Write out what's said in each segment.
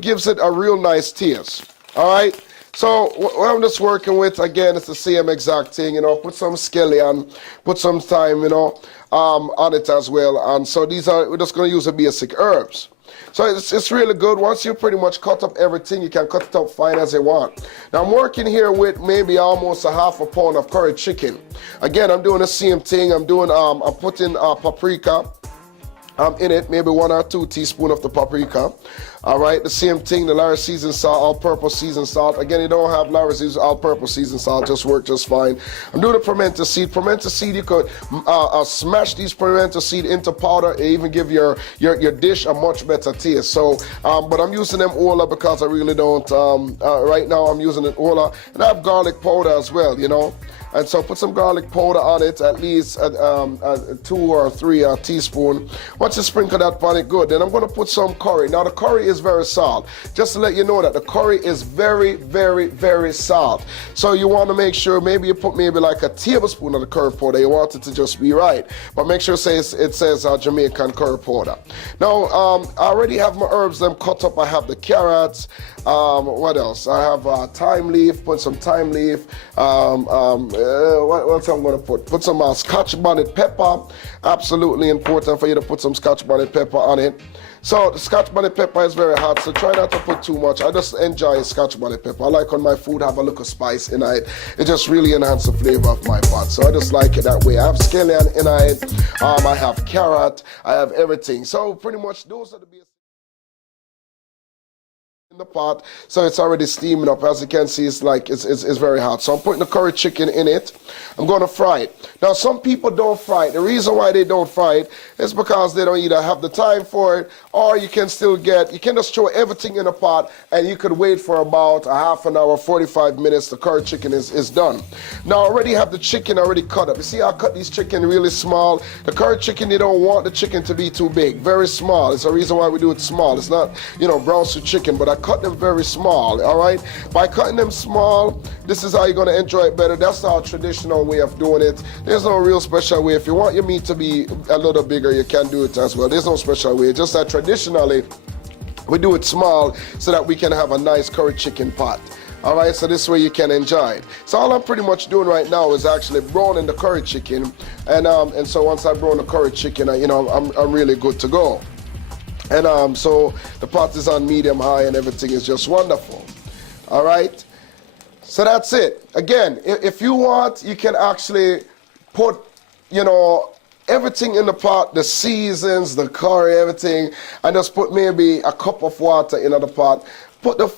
gives it a real nice taste. All right. So what I'm just working with, again, it's the same exact thing, you know, put some scallion, put some thyme, you know, on it as well. And so we're just going to use the basic herbs. So it's really good. Once you pretty much cut up everything, you can cut it up fine as you want. Now I'm working here with maybe almost a half a pound of curry chicken. Again, I'm doing the same thing. I'm putting paprika in it, maybe 1 or 2 teaspoons of the paprika. All right, the same thing, the Larry seasoned salt, all-purpose seasoned salt. Again, you don't have Larry seasoned all-purpose seasoned salt, just work just fine. I'm doing the pimento seed. Pimento seed, you could smash these pimento seed into powder and even give your dish a much better taste. So, but I'm using them all because I really don't. Right now, I'm using it all, and I have garlic powder as well, you know. And so put some garlic powder on it, at least 2 or 3 teaspoons. Once you sprinkle that on it, good. Then I'm going to put some curry. Now the curry is very salt. Just to let you know that the curry is very, very, very salt. So you want to make sure maybe you put maybe like a tablespoon of the curry powder. You want it to just be right. But make sure it says Jamaican curry powder. Now I already have my herbs them cut up. I have the carrots. What else? I have thyme leaf. Put some thyme leaf. What else I'm going to put? Put some Scotch bonnet pepper. Absolutely important for you to put some Scotch bonnet pepper on it. So the Scotch bonnet pepper is very hot, so try not to put too much. I just enjoy Scotch bonnet pepper. I like when my food have a little spice in it. It just really enhances the flavor of my pot. So I just like it that way. I have scallion in it. I have carrot. I have everything. So pretty much those are the basic in the pot, so it's already steaming up. As you can see, it's very hot. So I'm putting the curry chicken in it. I'm going to fry it. Now some people don't fry it. The reason why they don't fry it is because they don't either have the time for it, or you can just throw everything in a pot and you could wait for about a half an hour, 45 minutes. The curry chicken is done. Now I already have the chicken already cut up. You see I cut these chicken really small. The curry chicken, you don't want the chicken to be too big. Very small. It's the reason why we do it small. It's not, you know, brown stew chicken, but I cut them very small, all right? By cutting them small, this is how you're going to enjoy it better. That's our traditional way of doing it. There's no real special way. If you want your meat to be a little bigger, you can do it as well. There's no special way. Just that traditionally, we do it small so that we can have a nice curry chicken pot. All right, so this way you can enjoy it. So all I'm pretty much doing right now is actually browning the curry chicken, and so once I brown the curry chicken, you know, I'm really good to go. And so the pot is on medium high and everything is just wonderful. All right, so that's it. Again, if you want, you can actually put, you know, everything in the pot, the seasons, the curry, everything, and just put maybe a cup of water in the pot. Put the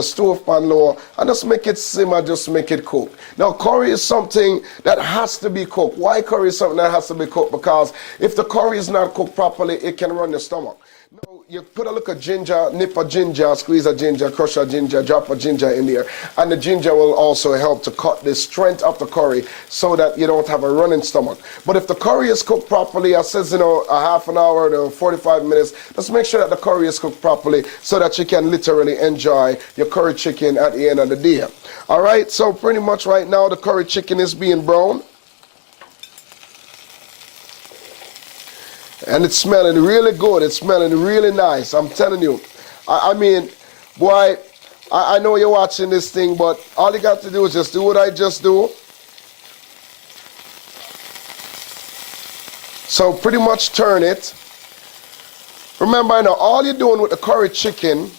stove pan low and just make it simmer, just make it cook. Now curry is something that has to be cooked. Why curry is something that has to be cooked? Because if the curry is not cooked properly, it can run your stomach. Now, you put a little ginger, nip a ginger, squeeze a ginger, crush a ginger, drop a ginger in there, and the ginger will also help to cut the strength of the curry so that you don't have a running stomach. But if the curry is cooked properly, I says, you know, a half an hour to 45 minutes, just make sure that the curry is cooked properly so that you can literally enjoy your curry chicken at the end of the day. All right, so pretty much right now the curry chicken is being browned. And it's smelling really good. It's smelling really nice. I'm telling you. I mean, boy, I know you're watching this thing, but all you got to do is just do what I just do. So pretty much turn it. Remember, I know all you're doing with the curry chicken,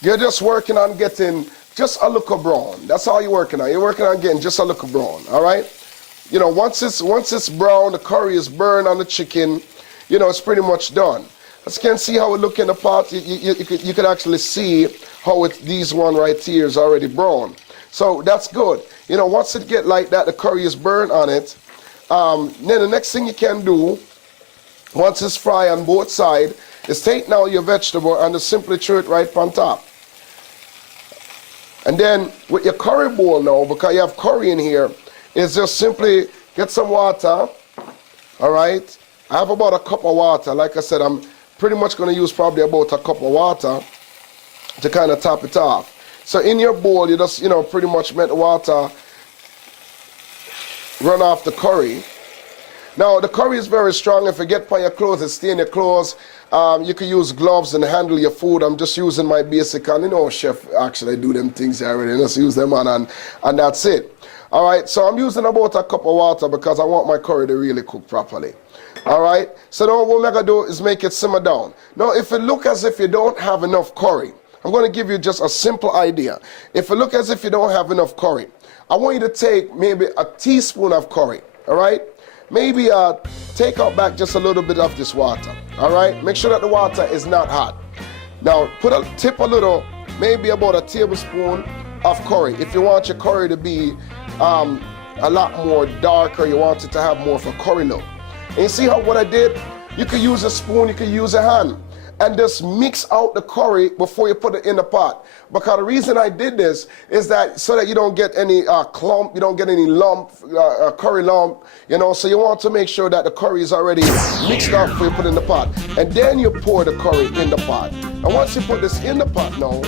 you're just working on getting just a little brown. That's all you're working on. You're working on getting just a little brown, all right? You know, once it's brown, the curry is burned on the chicken, you know, it's pretty much done. As you can see how it look in the pot, you could actually see how these one right here is already brown. So that's good. You know, once it get like that, the curry is burned on it. Then the next thing you can do, once it's fried on both sides, is take now your vegetable and just simply throw it right on top. And then with your curry bowl now, because you have curry in here, is just simply get some water, all right? I have about a cup of water. Like I said, I'm pretty much going to use probably about a cup of water to kind of top it off. So in your bowl, you just, you know, pretty much let the water run off the curry. Now, the curry is very strong. If you get on your clothes, it stay in your clothes. You can use gloves and handle your food. I'm just using my basic, and chef actually do them things already. Just use them on, and that's it. All right, so I'm using about a cup of water because I want my curry to really cook properly. All right, so now what I'm gonna do is make it simmer down. Now, if it look as if you don't have enough curry, I'm gonna give you just a simple idea. If it look as if you don't have enough curry, I want you to take maybe a teaspoon of curry, all right? Maybe take out back just a little bit of this water, all right? Make sure that the water is not hot. Now, tip a little, maybe about a tablespoon of curry. If you want your curry to be a lot more darker, you want it to have more of a curry look. And you see what I did? You could use a spoon, you could use a hand, and just mix out the curry before you put it in the pot. Because the reason I did this is that so that you don't get any clump, you don't get any lump, curry lump, so you want to make sure that the curry is already mixed up before you put it in the pot. And then you pour the curry in the pot. And once you put this in the pot now,